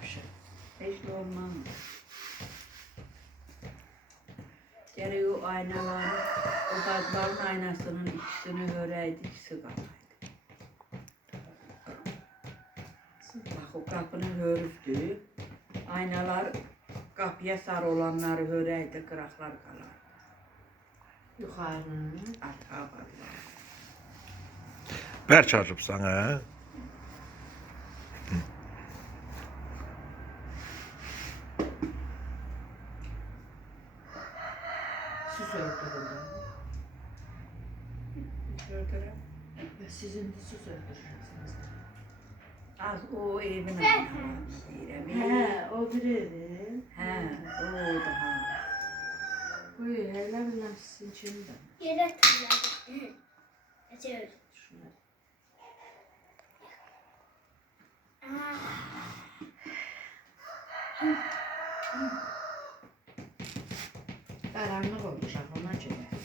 yapışır. Hiç de olmaz. Gerek o aynaların, o gazların aynasının ikisini göreydi, ikisi kalaydı. Bak o kapının hörüzdü. Aynalar kapıya sarı olanları höreydi, kıraklar kalar. Yukarının. Arka kapılar. Bər çarpsan ha? Süs öldürürüm. Gördürüm. Sizin de süs öldürürsünüz. Az o evin aynaları. He, o bir evin. He, o daha. Buyur, helal sizin için de. Yere tırladı. Açıyoruz. Şunları. Karanlık olacak, ona göre.